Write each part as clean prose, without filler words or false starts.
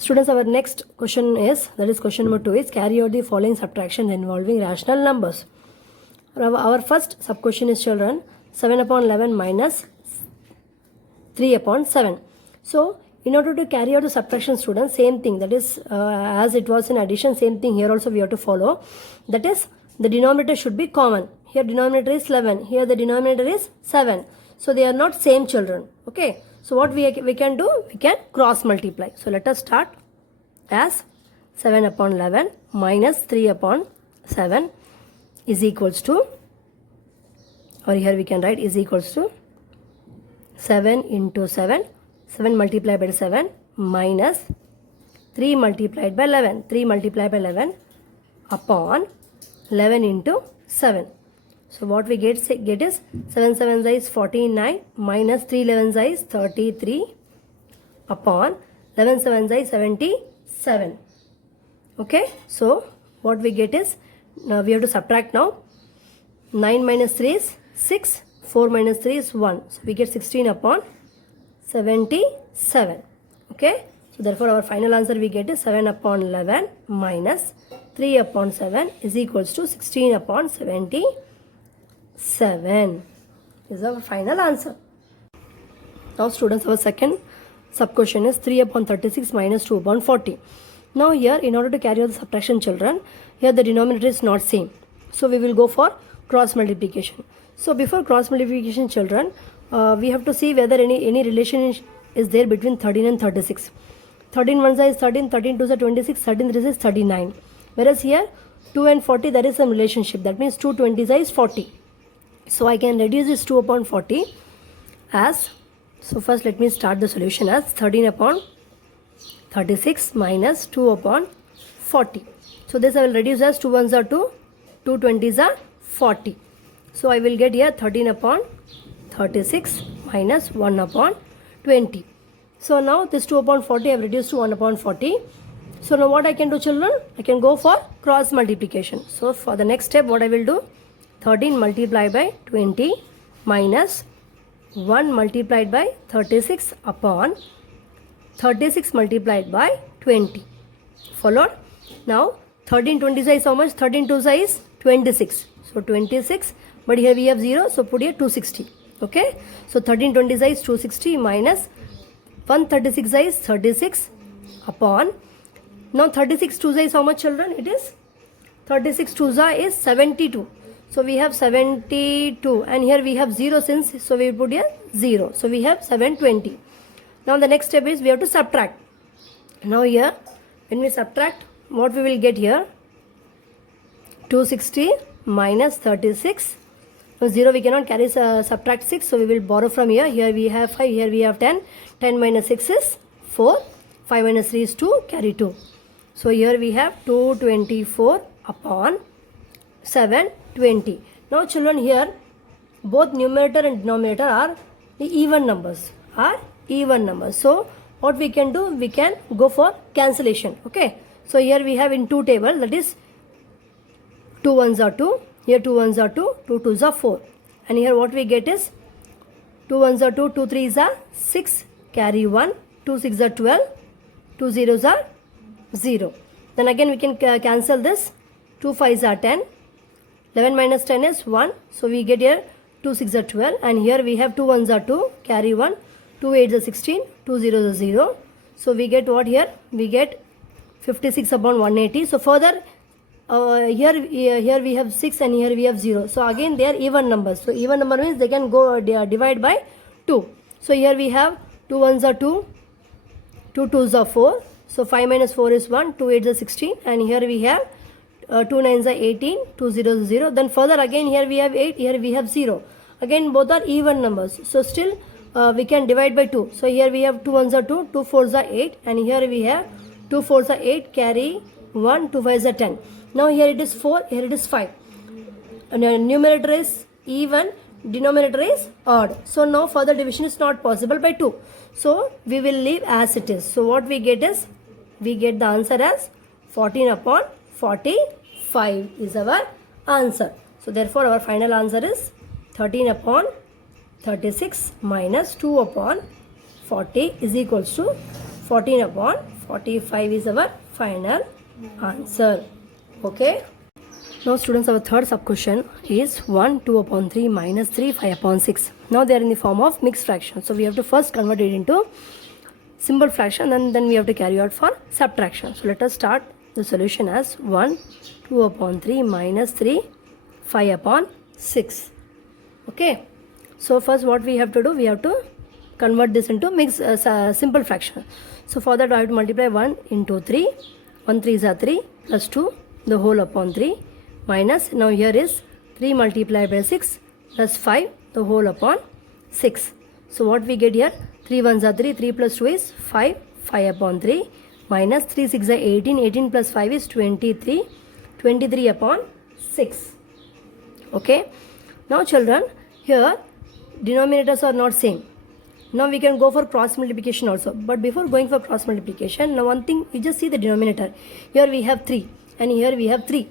Students, our next question is, that is question number 2 is, carry out the following subtraction involving rational numbers. Our first sub question is, children, 7 upon 11 minus 3 upon 7. So in order to carry out the subtraction, students, same thing, that is as it was in addition, same thing here also we have to follow. That is, the denominator should be common. Here denominator is 11, here the denominator is 7. So they are not same, children. Okay. So what we can do, we can cross multiply. So let us start as 7 upon 11 minus 3 upon 7 is equals to, or here we can write is equals to 7 into 7, 7 multiplied by 7 minus 3 multiplied by 11, 3 multiplied by 11 upon 11 into 7. So what we get is 7 7 is 49 minus 3 11 is 33 upon 11 7 is 77. Okay, so what we get is, now we have to subtract now. 9 minus 3 is 6, 4 minus 3 is 1. So we get 16 upon 77. Okay, so therefore our final answer we get is 7 upon 11 minus 3 upon 7 is equals to 16 upon 77. This is our final answer. Now students, our second sub question is 3 upon 36 minus 2 upon 40. Now here, in order to carry out the subtraction, children, here the denominator is not same. So we will go for cross multiplication. So before cross multiplication, children, we have to see whether any relation is there between 13 and 36. 13 1 is 13, 13 2 is 26, 13 3 is 39. Whereas here 2 and 40, there is some relationship. That means 2 20 is 40. So I can reduce this 2 upon 40 as, so first let me start the solution as 13 upon 36 minus 2 upon 40. So this I will reduce as 2 1s are 2, 2 20s are 40. So I will get here 13 upon 36 minus 1 upon 20. So now this 2 upon 40 I have reduced to 1 upon 40. So now what I can do, children? I can go for cross multiplication. So for the next step, what I will do? 13 multiplied by 20 minus 1 multiplied by 36 upon 36 multiplied by 20. Followed? Now 13 20 is how much? 13 2 is 26. So 26, but here we have 0, so put here 260. Okay. So 13 20 is 260 minus 136 is 36 upon, now 36 2 is how much, children? It is 36 2 is 72. So we have 72 and here we have 0 since, so we will put here 0. So we have 720. Now the next step is we have to subtract. Now here when we subtract, what we will get here? 260 minus 36. Now 0 we cannot carry subtract 6, so we will borrow from here. Here we have 5, here we have 10. 10 minus 6 is 4. 5 minus 3 is 2, carry 2. So here we have 224 upon 720. Now children, here both numerator and denominator are the even numbers. So what we can do, we can go for cancellation. Okay. So here we have in 2 table, that is 2 1s are 2. Here 2 1s are 2, 2 2s are 4. And here what we get is 2 1s are 2, 2 3s are 6, carry 1, 2 6 are 12, 2 0s are 0. Then again we can cancel this. 2 5s are 10. 11 minus 10 is 1. So we get here 2 6 are 12. And here we have 2 1s are 2. Carry 1. 2 8s are 16. 2 0s are 0. So we get what here? We get 56 upon 180. So further here we have 6 and here we have 0. So again they are even numbers. So even number means they can go divide by 2. So here we have 2 1s are 2. 2 2s are 4. So 5 minus 4 is 1. 2 8s are 16. And here we have 2 9s are 18, 2 0s are 0. Then further again here we have 8, here we have 0. Again both are even numbers. So still we can divide by 2. So here we have 2 1s are 2, 2 4s are 8. And here we have 2 4s are 8, carry 1, 2 5s are 10. Now here it is 4, here it is 5. And numerator is even, denominator is odd. So now further division is not possible by 2. So we will leave as it is. So what we get is, we get the answer as 14 upon 45 is our answer. So therefore our final answer is 13 upon 36 minus 2 upon 40 is equals to 14 upon 45 is our final answer. Okay. Now students, our third sub question is 1, 2 upon 3 minus 3, 5 upon 6. Now they are in the form of mixed fraction. So we have to first convert it into simple fraction and then we have to carry out for subtraction. So let us start the solution as 1, 2 upon 3 minus 3, 5 upon 6. Okay. So first what we have to do, we have to convert this into mixed simple fraction. So for that I have to multiply 1 into 3. 1 3s are 3 plus 2 the whole upon 3 minus, now here is 3 multiplied by 6 plus 5 the whole upon 6. So what we get here, 3 1s are 3, 3 plus 2 is 5, 5 upon 3 minus 3 6 are 18, 18 plus 5 is 23, 23 upon 6. Okay. Now children, here denominators are not same. Now we can go for cross multiplication also. But before going for cross multiplication, now one thing, you just see the denominator. Here we have 3 and here we have 3.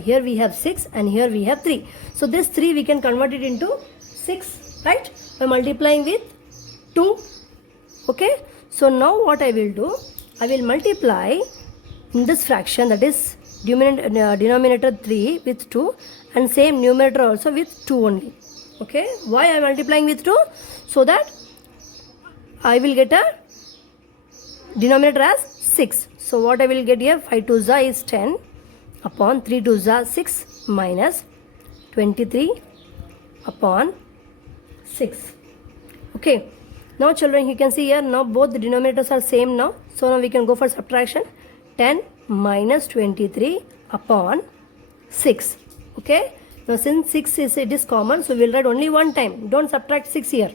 Here we have 6 and here we have 3. So this 3 we can convert it into 6, right? By multiplying with 2. Okay. So now what I will do, I will multiply in this fraction, that is denominator 3 with 2 and same numerator also with 2 only. Okay. Why I am multiplying with 2? So that I will get a denominator as 6. So what I will get here, 5 2 za is 10 upon 3 2 za 6 minus 23 upon 6. Okay. Now children, you can see here, now both the denominators are same now. So now we can go for subtraction. 10 minus 23 upon 6. Okay. Now since 6 is, it is common, so we will write only one time. Don't subtract 6 here.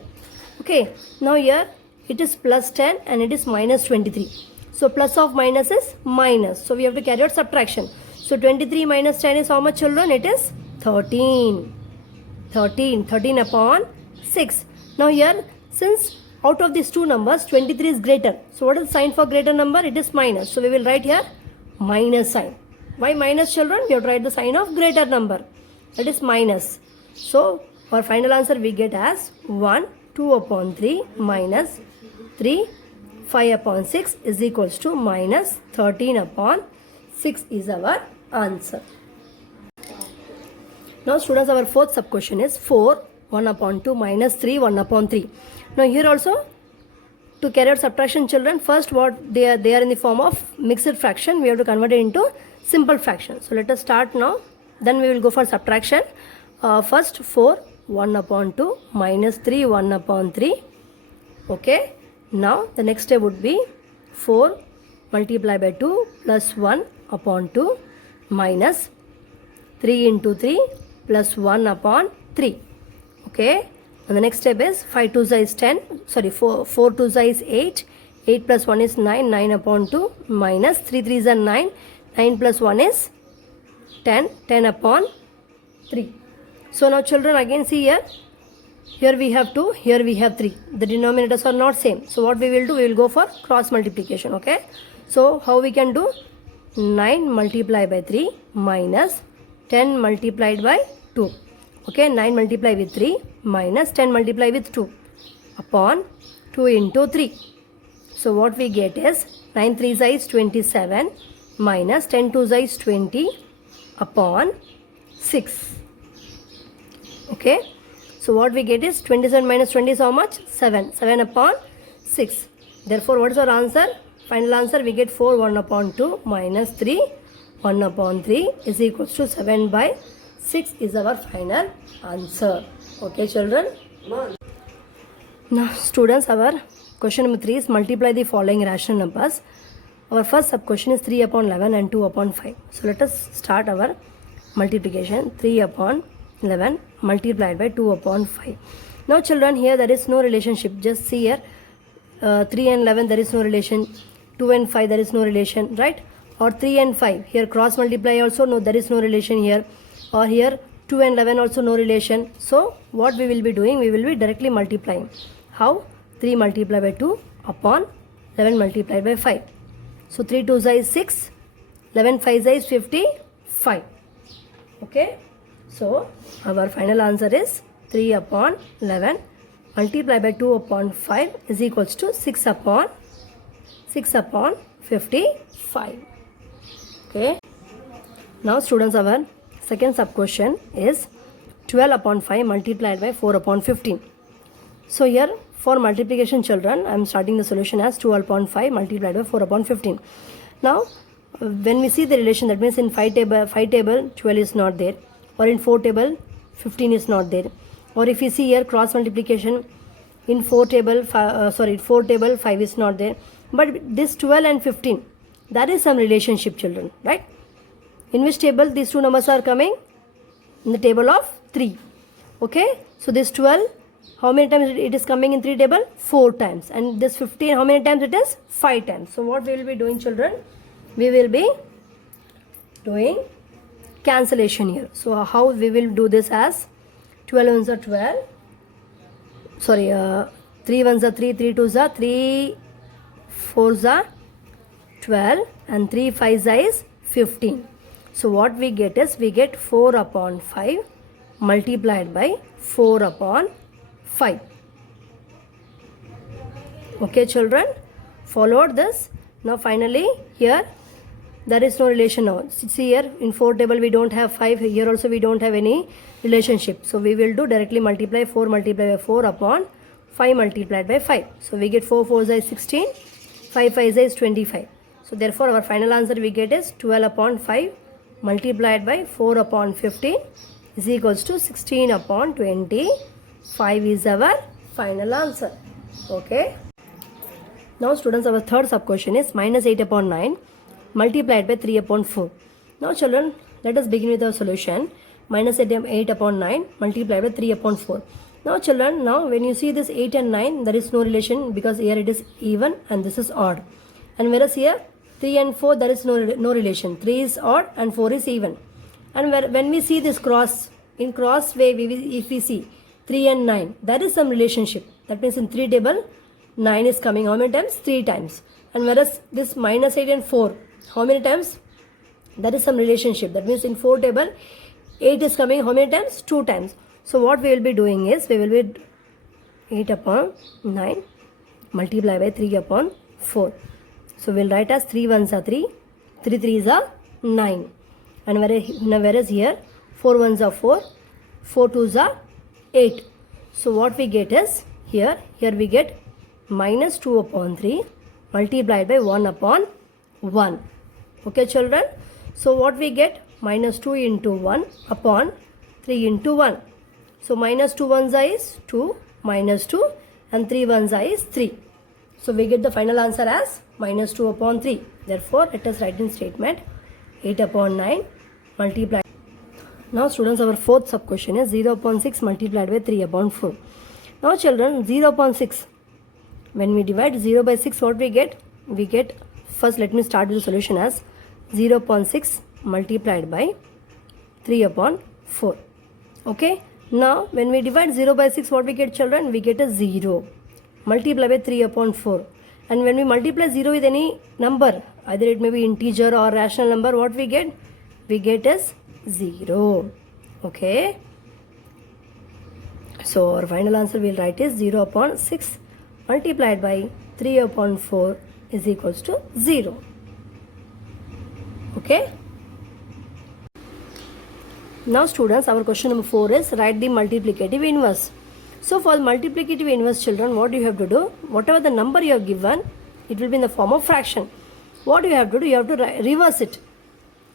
Okay. Now here it is plus 10 and it is minus 23. So plus of minus is minus. So we have to carry out subtraction. So 23 minus 10 is how much children? It is 13. 13 upon 6. Now here, since out of these two numbers 23 is greater. So what is the sign for greater number? It is minus. So we will write here minus sign. Why minus children? We have to write the sign of greater number. That is minus. So our final answer we get as 1, 2 upon 3 minus 3, 5 upon 6 is equals to minus 13 upon 6 is our answer. Now students, our fourth sub question is 4, 1 upon 2 minus 3, 1 upon 3. Now here also, to carry out subtraction children, first what they are in the form of mixed fraction, we have to convert it into simple fraction. So let us start now, then we will go for subtraction. First 4, 1 upon 2 minus 3, 1 upon 3. Okay. Now the next step would be 4 multiplied by 2 plus 1 upon 2 minus 3 into 3 plus 1 upon 3. Okay. And the next step is 5 2 is 10. 4 2 is 8. 8 plus 1 is 9. 9 upon 2 minus 3 3 is 9. 9 plus 1 is 10. 10 upon 3. So now children, again see here. Here we have 2, here we have 3. The denominators are not same. So what we will do, we will go for cross multiplication. Okay. So how we can do? 9 multiplied by 3 minus 10 multiplied by 2. Okay. 9 multiplied with 3 minus 10 multiplied with 2 upon 2 into 3. So what we get is 9 3 is 27 minus 10 2 is 20 upon 6. Okay. So what we get is 27 minus 20 is how much? 7. 7 upon 6. Therefore, what is our answer? Final answer we get 4 1 upon 2 minus 3 1 upon 3 is equals to 7 by 6 is our final answer. Okay children. Now students, our question number 3 is multiply the following rational numbers. Our first sub question is 3 upon 11 and 2 upon 5. So let us start our multiplication. 3 upon 11 multiplied by 2 upon 5. Now children, here there is no relationship. Just see here, 3 and 11 there is no relation, 2 and 5 there is no relation, right? Or 3 and 5, here cross multiply also, no, there is no relation here. Or here 2 and 11 also no relation. So what we will be doing, we will be directly multiplying. How? 3 multiplied by 2 upon 11 multiplied by 5. So 3 2 is 6, 11 5 is 55. Okay. So our final answer is 3 upon 11 multiplied by 2 upon 5 is equals to 6 upon 6 upon 55. Okay. Now students, our second sub question is 12 upon 5 multiplied by 4 upon 15. So here for multiplication children, I am starting the solution as 12 upon 5 multiplied by 4 upon 15. Now when we see the relation, that means in 5 table 12 is not there, or in 4 table 15 is not there, or if you see here cross multiplication in 4 table 5 is not there, but this 12 and 15, that is some relationship children, right? In which table these two numbers are coming? In the table of 3. Okay, so this 12, how many times it is coming in 3 table? 4 times. And this 15, how many times it is? 5 times. So what we will be doing children? We will be doing cancellation here. So how we will do this as 12 ones are 12. Sorry, 3 ones are 3, 3 twos are 3, 4s are 12, and 3 5s is 15. So what we get is, we get 4 upon 5 multiplied by 4 upon 5. Okay children, followed this. Now finally here there is no relation now. See here in 4 table we don't have 5, here also we don't have any relationship. So we will do directly multiply 4 multiplied by 4 upon 5 multiplied by 5. So we get 4 4s is 16, 5 5s is 25. So therefore our final answer we get is 12 upon 5 multiplied by 4 upon 15 is equals to 16 upon 25 is our final answer. Okay. Now students, our third sub question is minus 8 upon 9 multiplied by 3 upon 4. Now children, let us begin with our solution. Minus 8 upon 9 multiplied by 3 upon 4. Now children, now when you see this 8 and 9, there is no relation because here it is even and this is odd. And whereas here 3 and 4, there is no relation. 3 is odd and 4 is even. And when we see this cross, in cross way, if we see 3 and 9, there is some relationship. That means in 3 table, 9 is coming how many times? 3 times. And whereas this minus 8 and 4, how many times? There is some relationship. That means in 4 table, 8 is coming how many times? 2 times. So what we will be doing is, we will be 8 upon 9 multiply by 3 upon 4. So we'll write as 3 ones are 3, 3 threes are 9. And whereas here 4 ones are 4, 4 twos are 8. So what we get is, here we get minus 2 upon 3 multiplied by 1 upon 1. Okay children. So what we get? Minus 2 into 1 upon 3 into 1. So minus 2 ones is 2, minus 2, and 3 ones is 3. So we get the final answer as minus 2 upon 3. Therefore, let us write in statement 8 upon 9 multiplied. Now students, our fourth sub question is 0 upon 6 multiplied by 3 upon 4. Now children, 0 upon 6. When we divide 0 by 6, what we get? We get, first let me start with the solution as 0 upon 6 multiplied by 3 upon 4. Okay. Now when we divide 0 by 6, what we get children? We get a 0 multiplied by 3 upon 4. And when we multiply 0 with any number, either it may be integer or rational number, what we get? We get as 0. Okay. So our final answer we'll write is 0 upon 6 multiplied by 3 upon 4 is equals to 0. Okay. Now students, our question number 4 is write the multiplicative inverse. So for the multiplicative inverse children, what you have to do? Whatever the number you have given, it will be in the form of fraction. What you have to do? You have to reverse it.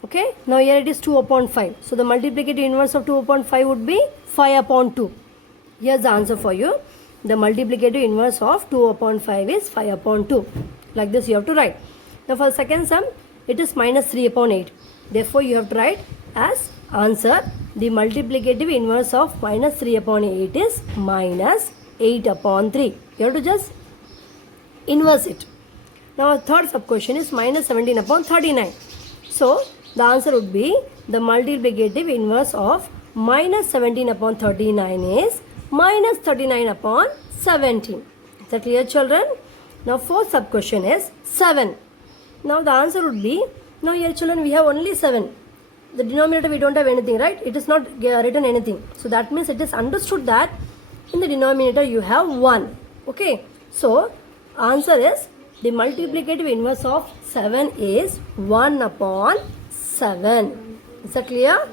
Okay. Now here it is 2 upon 5. So the multiplicative inverse of 2 upon 5 would be 5 upon 2. Here's the answer for you. The multiplicative inverse of 2 upon 5 is 5 upon 2. Like this you have to write. Now for the second sum, it is minus 3 upon 8. Therefore you have to write as answer, the multiplicative inverse of minus 3 upon 8 is minus 8 upon 3. You have to just inverse it. Now our third sub question is minus 17 upon 39. So the answer would be the multiplicative inverse of minus 17 upon 39 is minus 39 upon 17. Is that clear children? Now fourth sub question is 7. Now the answer would be, now here children we have only 7. The denominator we don't have anything, right? It is not written anything. So that means it is understood that in the denominator you have 1. Okay. So answer is The multiplicative inverse of 7 is 1 upon 7. Is that clear?